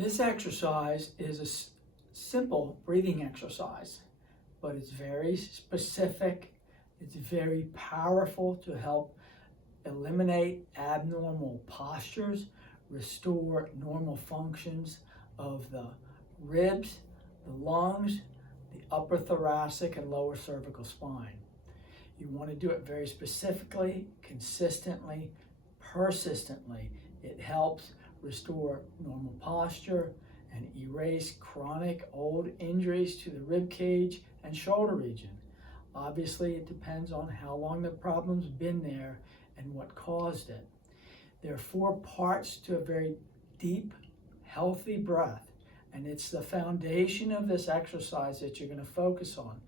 This exercise is a simple breathing exercise, but it's very specific. It's very powerful to help eliminate abnormal postures, restore normal functions of the ribs, the lungs, the upper thoracic and lower cervical spine. You want to do it very specifically, consistently, persistently. It helps restore normal posture and erase chronic old injuries to the rib cage and shoulder region. Obviously, it depends on how long the problem's been there and what caused it. There are 4 parts to a very deep, healthy breath, and it's the foundation of this exercise that you're going to focus on.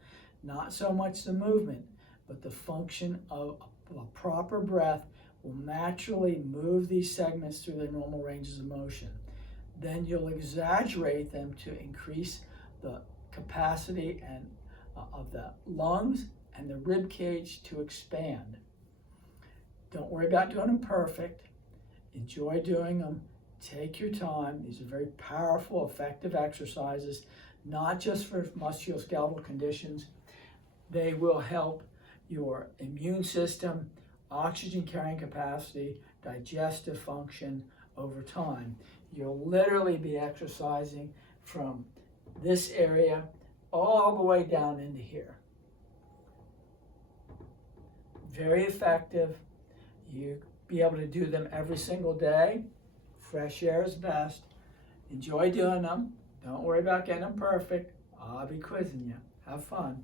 Not so much the movement, but the function of a proper breath will naturally move these segments through their normal ranges of motion. Then you'll exaggerate them to increase the capacity and of the lungs and the rib cage to expand. Don't worry about doing them perfect. Enjoy doing them. Take your time. These are very powerful, effective exercises, not just for musculoskeletal conditions. They will help your immune system, oxygen carrying capacity, digestive function over time. You'll literally be exercising from this area all the way down into here. Very effective. You'll be able to do them every single day. Fresh air is best. Enjoy doing them. Don't worry about getting them perfect. I'll be quizzing you. Have fun.